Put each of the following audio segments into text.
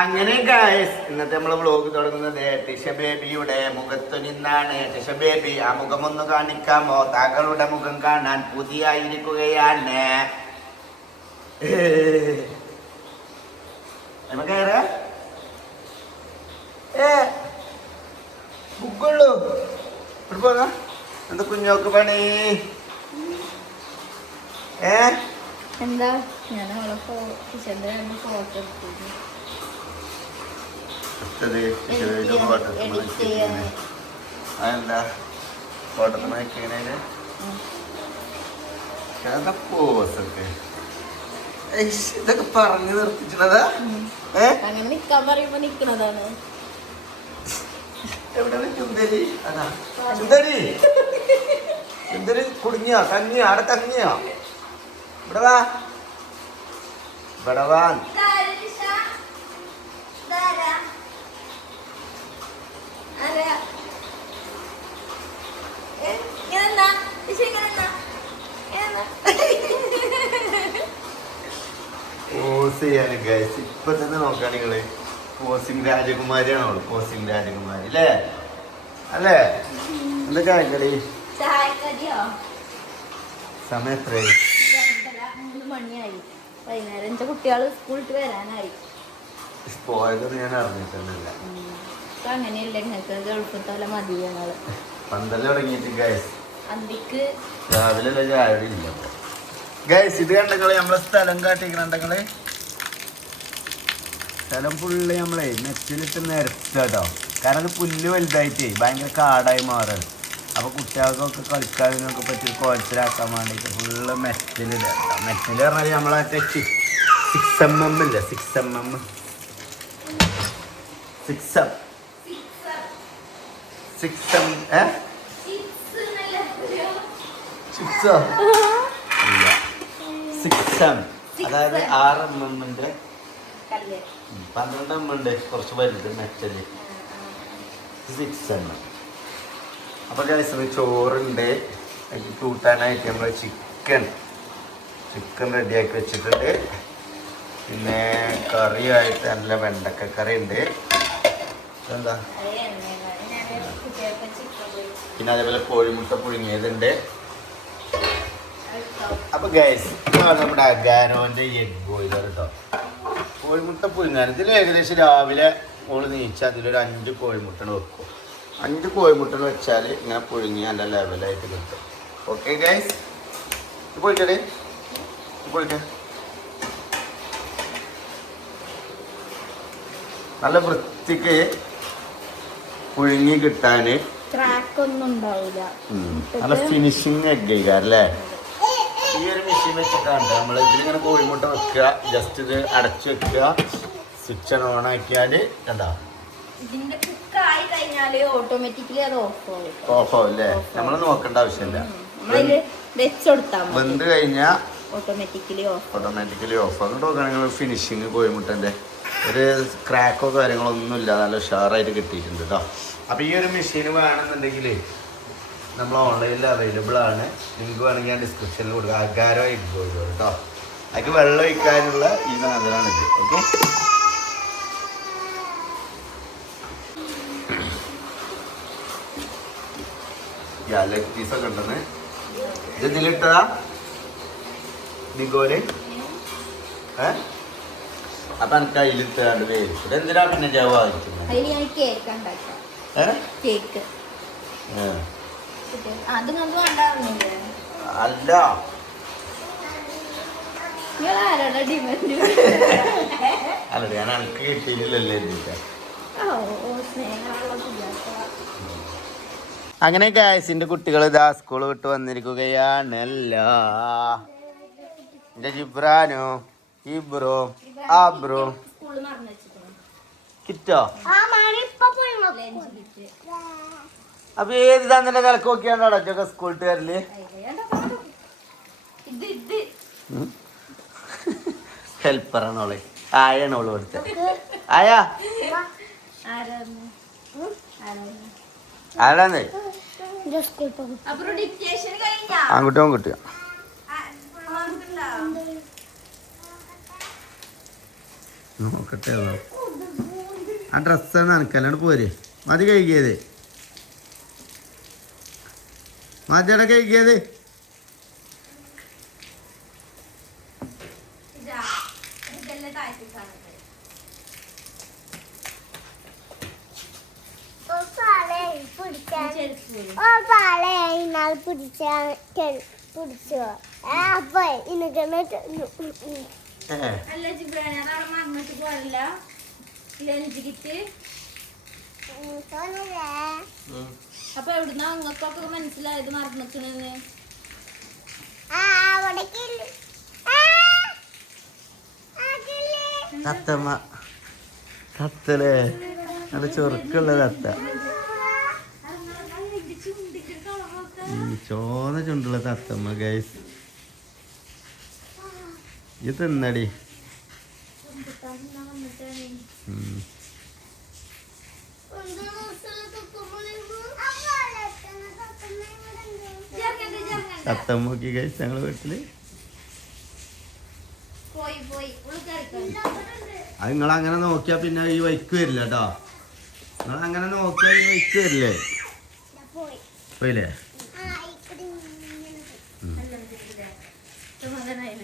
അങ്ങനെ ഗൈസ് ഇന്നത്തെ നമ്മള് വ്ലോഗ് തുടങ്ങുന്നത് ടിഷ ബേബിയുടെ മുഖത്തു നിന്നാണ്. ടിഷ ബേബി ആ മുഖം ഒന്ന് കാണിക്കാമോ? താങ്കളുടെ മുഖം കാണാൻ പുതിയായിരിക്കുകയാണ്. ബുക്കുള്ളൂ ഇവിടെ പോകാ. എന്താ കുഞ്ഞോക്ക് പണി? എന്താ ഞാൻ ഫോട്ടോ അതെന്താ ഫോട്ടോ പോസൊക്കെ ഇതൊക്കെ പറഞ്ഞു നിർത്തിച്ചതാ. അങ്ങനെ നിക്കാൻ പറയുമ്പോ നിക്കണതാണ്. എവിടെയാണ് ചുന്തരി? അതാ ചുന്തരി. ചുന്തരി കുടുങ്ങിയോ? തങ്ങിയോ? അവിടെ തങ്ങിയോ? ഇവിടെ വാ, ഇവിടെ വാ. പോസ് ചെയ്യാന് ഗൈസ് ഇപ്പൊ തന്നെ നോക്കാ നിങ്ങള്. പോസിംഗ് രാജകുമാരിയാണ് അവള്. പോസിംഗ് രാജകുമാരി അല്ലേ? അല്ലേ? എന്താ ചായക്കടി? സമയം എത്രയായി? 3 മണിയായി. വൈകുന്നേരം എന്റെ കുട്ടികള് സ്കൂളിട്ട് വരാനായി. പോയതൊന്നും ഞാൻ അറിഞ്ഞിട്ടൊന്നുമില്ല. അങ്ങനെയല്ലേ നിങ്ങൾക്ക് ഗൾഫിൽ മതി. ഞങ്ങള് പന്തല് തുടങ്ങിയിട്ട് ഗൈസ് അന്തിക്ക് രാവിലെ ചായ ഇല്ല ഗൈസ്. ഇത് കണ്ടെങ്കള് നമ്മളെ സ്ഥലം കാട്ടിക്കണ്ടെങ്കള് സ്ഥലം ഫുള്ള് നമ്മളെ നെറ്റിലിട്ട് നിരത്താട്ടോ. കാരണം അത് പുല്ല് വലുതായിട്ടേ ഭയങ്കര കാടായി മാറാണ്. അപ്പോൾ കുട്ടികൾക്കൊക്കെ കളിക്കാതിനൊക്കെ പറ്റി കോച്ചിലാക്കാൻ വേണ്ടിയിട്ട് ഫുള്ള് മെറ്റലിടുക. മെറ്റൽ പറഞ്ഞാൽ നമ്മളെ 6mm ഇല്ല, 6mm 6M അതായത് 6mm 12mm കുറച്ച് വലുത് മെറ്റല് 6M. അപ്പോൾ കഴിച്ചത് ചോറുണ്ട്. എനിക്ക് കൂട്ടാനായിട്ട് നമ്മൾ ചിക്കൻ റെഡിയാക്കി വെച്ചിട്ടുണ്ട്. പിന്നെ കറിയായിട്ട് നല്ല വെണ്ടക്ക കറി ഉണ്ട്. എന്താ പിന്നെ അതേപോലെ കോഴിമുട്ട പുഴുങ്ങിയതുണ്ട്. അപ്പോൾ ഗൈസ് ഇതാണ് നമ്മുടെ അഗാനോൻ്റെ എഗ് ബോയിലർ കേട്ടോ. കോഴിമുട്ട പുഴുങ്ങാൻ ഇതിൽ ഏകദേശം രാവിലെ ഓള് നീച്ച് അതിലൊരു 5 കോഴിമുട്ട വെക്കും. 5 കോഴിമുട്ട വെച്ചാൽ ഇങ്ങനെ പുഴുങ്ങി നല്ല ലെവലായിട്ട് കിട്ടും. ഓക്കെ ഗൈസ്, പൊളിക്കടേ പൊളിക്ക. നല്ല വൃത്തിക്ക് പുഴുങ്ങി കിട്ടാൻ നല്ല ഫിനിഷിങ് എഗ് അല്ലേ? ഈ ഒരു മെഷീൻ വെച്ചിട്ടാണ് നമ്മൾ ഇതിലിങ്ങനെ കോഴിമുട്ട വെക്കുക. ജസ്റ്റ് ഇത് അടച്ചു വെക്കുക, സ്വിച്ച് ഓൺ ആക്കിയാൽ എന്താ ഓഫ് ആവും അല്ലേ? നമ്മൾ നോക്കേണ്ട ആവശ്യമില്ല. വെന്ത് കഴിഞ്ഞാൽ ഓട്ടോമാറ്റിക്കലി ഓഫ്. അങ്ങോട്ട് നോക്കുകയാണെങ്കിൽ ഫിനിഷിങ് കോഴിമുട്ടൻ്റെ ഒരു ക്രാക്കോ കാര്യങ്ങളൊന്നും ഇല്ല, നല്ല ഉഷാറായിട്ട് കിട്ടിയിട്ടുണ്ട് കേട്ടോ. അപ്പോൾ ഈ ഒരു മെഷീൻ വേണമെന്നുണ്ടെങ്കിൽ നമ്മൾ ഓൺലൈനിൽ അവൈലബിൾ ആണ്. ലിങ്ക് വേണമെങ്കിൽ ഞാൻ ഡിസ്ക്രിപ്ഷനിൽ കൊടുക്കുക. അഗാരോ എഗ് ബോയിലർ കേട്ടോ. അതിന് വെള്ളം ഒഴിക്കാനുള്ള ഈ സാധനമാണിത്. ഓക്കെ, ലെഗ് പീസൊക്കെ ഉണ്ടെന്ന് ഇത് ഇതിലിട്ടതാ നിഗോല്. അപ്പൊ എനിക്ക് അതിലിട്ടാണ്ട് വേവിച്ചത്. എന്തിനാ പിന്നെ ജവ വാങ്ങിക്കുന്നത്? അല്ല അല്ല ഞാൻ എനിക്ക് കിട്ടിയില്ലല്ലേ. അങ്ങനെ ഗായ്സിന്റെ കുട്ടികൾ ഇതാ സ്കൂൾ വിട്ട് വന്നിരിക്കുകയാണ്. എന്റെ ജിബ്രാനോ ഇബ്രോ ആബ്രോ കിറ്റോ. അപ്പൊ ഏത് തന്നെ തലക്ക് നോക്കിയാണ്ടോ ഒക്കെ സ്കൂളിട്ട് വരല്? ഹെൽപ്പറാണോളെ. ആയാണോള് കൊടുത്തത്. ആയാ ആരാന്ന് ആൺകുട്ടിയോ കിട്ടിയ നോക്കട്ടെ. ആ ഡ്രസ്സ് നനക്കല്ലാണ്ട് പോര്. മതി കഴുകിയത്, മതിയുടെ കഴുകിയത്. അല്ല ജിബ്രാൻ അതവിടെ മറന്നിട്ട് പോരല്ല ലഞ്ചിക്കിട്ട്. അപ്പൊ എവിടുന്നാ നിങ്ങൾക്കൊക്കെ മനസ്സിലായത് മറന്നിക്കണെന്ന്? തത്തമ്മ, തത്തല്ലേ, നല്ല ചൊറുക്കുള്ള തത്ത. ചോന്ന ചുണ്ടുള്ള തത്തമ്മ ഗൈസ്. ഇത് തിന്നടി. തത്തമ്മക്ക് ഗൈസ് ഞങ്ങളെ വീട്ടില്. അത് നിങ്ങളങ്ങനെ നോക്കിയാ പിന്നെ ഈ വൈക്ക് വരില്ല കേട്ടോ. നിങ്ങളങ്ങനെ നോക്കിയാ ഈ വൈക്ക് വരില്ലേ? പോയില്ലേ?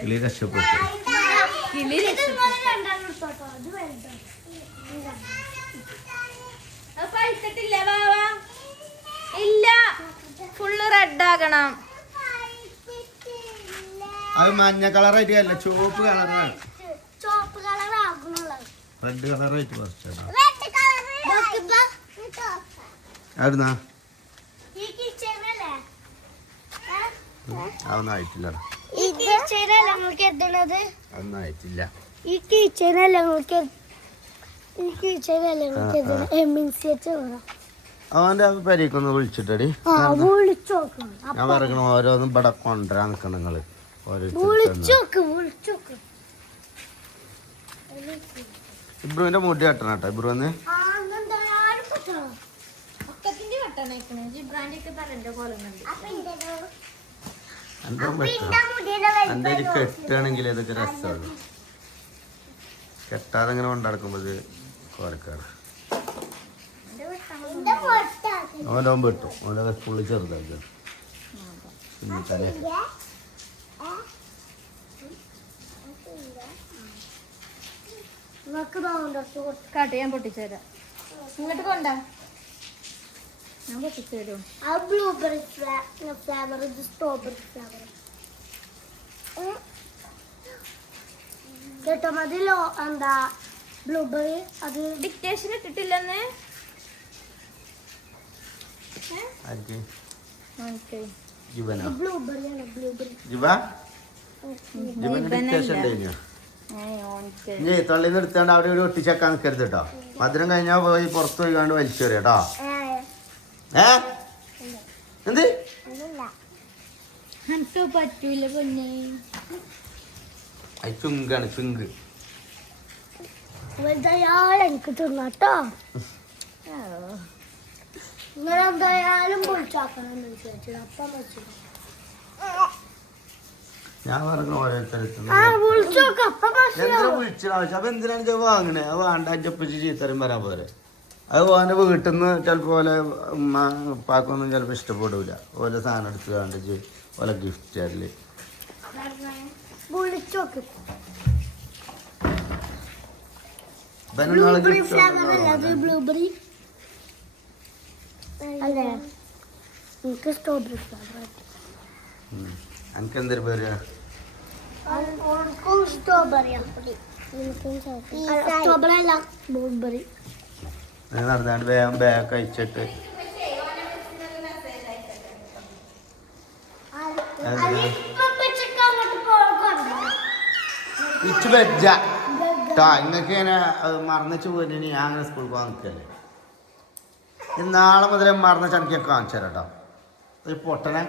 കിളി രക്ഷപ്പെട്ടു. ഇല്ല, ഫുള്ള് റെഡ് ആകണം. അത് മഞ്ഞ കളറായിട്ട് അല്ല, ചുവപ്പ് കളറാണ്. റെഡ് കളറായിട്ട് പറിച്ചാ അവിടുന്നാ അതൊന്നും ആയിട്ടില്ലടാ. അതൊന്നും ആയിട്ടില്ല. അവന്റെ പരിക്കൊന്ന് വിളിച്ചിട്ടടി. ഞാൻ പറയണ ഓരോന്നും ഇവിടെ കൊണ്ടുവരാൻ നിൽക്കണം നിങ്ങള്. ഇബ്രുവിന്റെ മുടി കെട്ടണം കേട്ടോ. ഇബ്രുവന്ന് എന്റെ കെട്ടാണെങ്കിൽ ഇതൊക്കെ രസമാണ്. കെട്ടാതെ ഇങ്ങനെ കൊണ്ടടക്കുമ്പോ കോരക്കാണ്. ഓനോ വെട്ടും. ഓനൊക്കെ സ്കൂളിൽ ചെറുതാക്കി തന്നെ. കാട്ടെ ഞാൻ പൊട്ടിച്ചുതരാം. ഇങ്ങോട്ട് കൊണ്ടാ ഞാൻ പൊട്ടിച്ചുതരും. ബ്ലൂബെറി ഫ്ലേവർ, സ്ട്രോബെറി ഫ്ലേവർ കേട്ടോ. മതിലോ എന്താ ബ്ലൂബെറി? അത് ഡിക്റ്റേഷൻ ഇട്ടിട്ടില്ലെന്ന്. ബ്ലൂബെറിയാണ്. ബ്ലൂബെറി ഇനി തള്ളിന്ന് എടുത്താണ്ട് അവിടെ ഇവിടെ ഒട്ടിച്ചേക്കാൻ നിൽക്കരുത് കേട്ടോ. മധുരം കഴിഞ്ഞാൽ പോയി പുറത്ത് പോയി കണ്ട് വലിച്ചു വരും കേട്ടോ. എന്ത് എനിക്ക് പറ്റൂല പൊന്നെ. അത് ചുങ്കാണ്, ചുങ്ക്. എനിക്ക് തിന്നാട്ടോ. നിങ്ങളെന്തായാലും പൊളിച്ചാക്കണം അപ്പം വെച്ചു. ഞാൻ പറഞ്ഞ ഓരോരുത്തരും വിളിച്ചിട്ട് ആവശ്യം. അപ്പൊ എന്തിനാണ് വാങ്ങണേ? അത് വേണ്ട, അജപ്പിച്ച് ചീത്തരം വരാൻ പോരെ. അത് ഓൻ്റെ വീട്ടിൽ നിന്ന് ചിലപ്പോൾ ഓലെ ഉമ്മ ഉപ്പാക്കൊന്നും ചിലപ്പോൾ ഇഷ്ടപ്പെടില്ല. ഓലെ സാധനം എടുത്ത് കണ്ടിച്ച് ഓലെ ഗിഫ്റ്റ് തരല്. ബ്ലൂബെറി അല്ലേ? എനിക്ക് സ്ട്രോബെറി ഫ്ലേവർ. എനിക്ക് എന്തൊരു പേര്? സ്ട്രോബെറി അല്ല, ബ്ലൂബെറി. നടന്നാണ്ട് വേഗം ബാഗ് കഴിച്ചിട്ട് ഇച്ച് വെജ കേട്ടോ. ഇങ്ങക്ക് ഇങ്ങനെ മറന്നിച്ച് പോയിട്ട് ഞാൻ അങ്ങനെ സ്കൂളിൽ പോകാൻ നിൽക്കല്ലേ. നാളെ മുതൽ മറന്ന ചണിക്കൊക്കെ കാണിച്ചു തരാം കേട്ടോ. ഒരു പൊട്ടനെ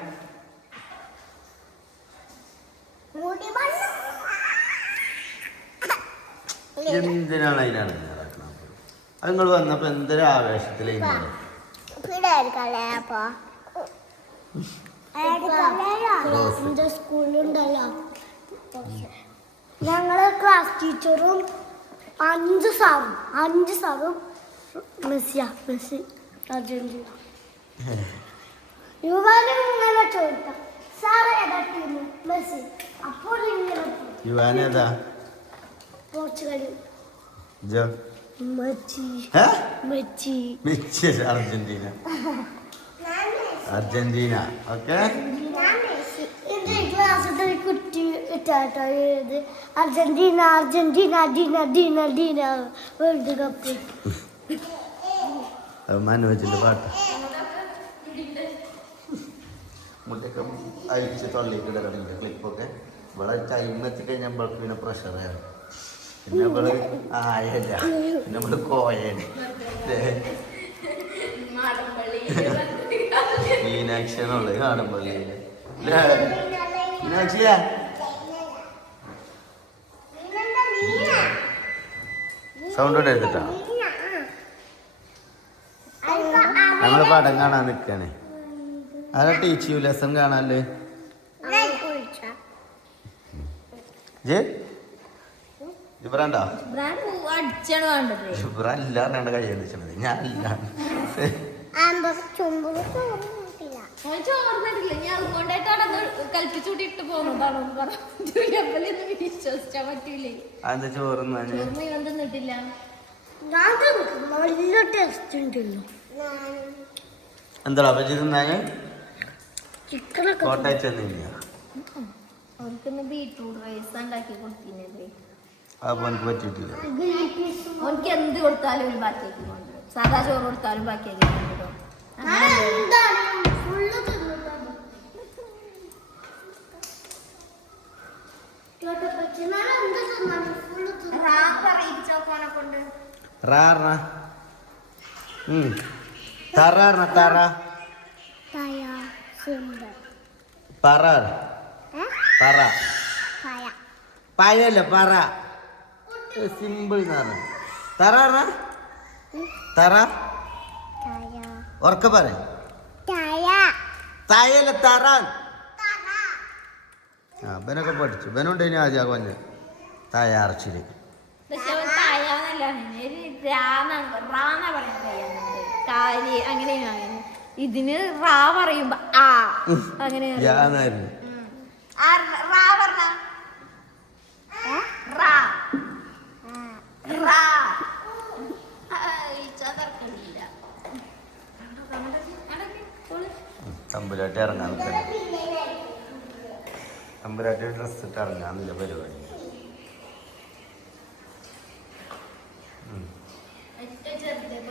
എന്തിനാണ് അതിനാണ് അത് നിങ്ങൾ വന്നപ്പോ എന്തൊരു ആവേശത്തില് സ്കൂളിലുണ്ടല്ലോ ഞങ്ങളെ ക്ലാസ് ടീച്ചറും 5 സാറും മെസ്സി അർജന്റീന. യുവാനും ഇങ്ങനെ ചോദിക്കാം സാർ ഏതാ ടീം? മെസ്സി. അപ്പോൾ ഇങ്ങനെ യുവാനേതാ? പോർച്ചുഗൽ. ജോ Messi. Messi. Messi Argentina. Argentina. Okay. ഇത് ക്ലാസ്സിൽ കുട്ടി ഇട്ടാട്ടോ ഇത് അർജന്റീന അർജന്റീന ഡീന ഡീന ഡീന വേൾഡ് കപ്പ്. മനോജിന്റെ പാട്ട് മുട്ടൊക്കെ അഴിച്ച് തള്ളിക്കിട തുടങ്ങിയ ക്ലിപ്പൊക്കെ ഇവിടെ ടൈം എത്തിക്കഴിഞ്ഞാൽ നമ്മൾക്ക് പിന്നെ പ്രഷറാണ്. പിന്നെ നമ്മള് ആയല്ല പിന്നെ നമ്മള് കോയാണ്. മീനാക്ഷിയാണുള്ളത് കാടുമ്പള്ളിയില്. മീനാക്ഷിയാ സൗണ്ട് ഇവിടെ എടുത്തിട്ടാ നമ്മള് പടം കാണാൻ നിൽക്കണേ. ആരാ ടീച്ച് ലെസൺ കാണാല്ലേ? ജിബ്രാണ്ടോ? അടിച്ചാണ് വേണ്ടത്. ജിബ്രാൻ ഇല്ലാണ്ടാണ് കൈ വെച്ചത്. ഞാൻ ഇല്ല. ചോർന്നിട്ടില്ല. ഞാൻ അതുകൊണ്ടായിട്ടാണ് കൽപ്പിച്ചൂട്ടി ഇട്ട് പോകുന്നതാണോന്ന് പറഞ്ഞു. വിശ്വസിച്ചാ പറ്റൂലേ. അതെന്താ ചോറുന്നു ചോറ് തിന്നിട്ടില്ല. നല്ല ടേസ്റ്റ് ഉണ്ടല്ലോ. എന്താ അപ്പച്ചി തിന്നാന്? ചിക്കനൊക്കെ കോട്ടയച്ച് തന്നില്ല. അവർക്കിന്ന് ബീട്രൂട്ട് റൈസ് ഉണ്ടാക്കി കൊടുത്തിരുന്നത്. അപ്പൊ എനിക്ക് പറ്റിയിട്ടില്ല. അവർക്ക് എന്ത് കൊടുത്താലും ഒരു ബാക്കിയാക്കി കൊണ്ടുവരും. സാധാ ചോറ് കൊടുത്താലും ബാക്കിയാക്കി കൊണ്ടുവരും. പയല്ല പറ സിമ്പിൾ തറ തറ ഉറക്ക പറ തയല്ല തറാൻ. ആ ബനൊക്കെ പഠിച്ചു. ബനുണ്ട് ഇനി ആദ്യം കൊഞ്ഞ് തയ്യാറച്ചില്. അങ്ങനെയാണ് ഇതിന് റാ പറയുമ്പോ ആ അങ്ങനെ തമ്പുരാട്ടി ഇറങ്ങാൻ തമ്പുരാട്ടി ഡ്രസ് ഇട്ട് ഇറങ്ങാന്നില്ല പരിപാടി.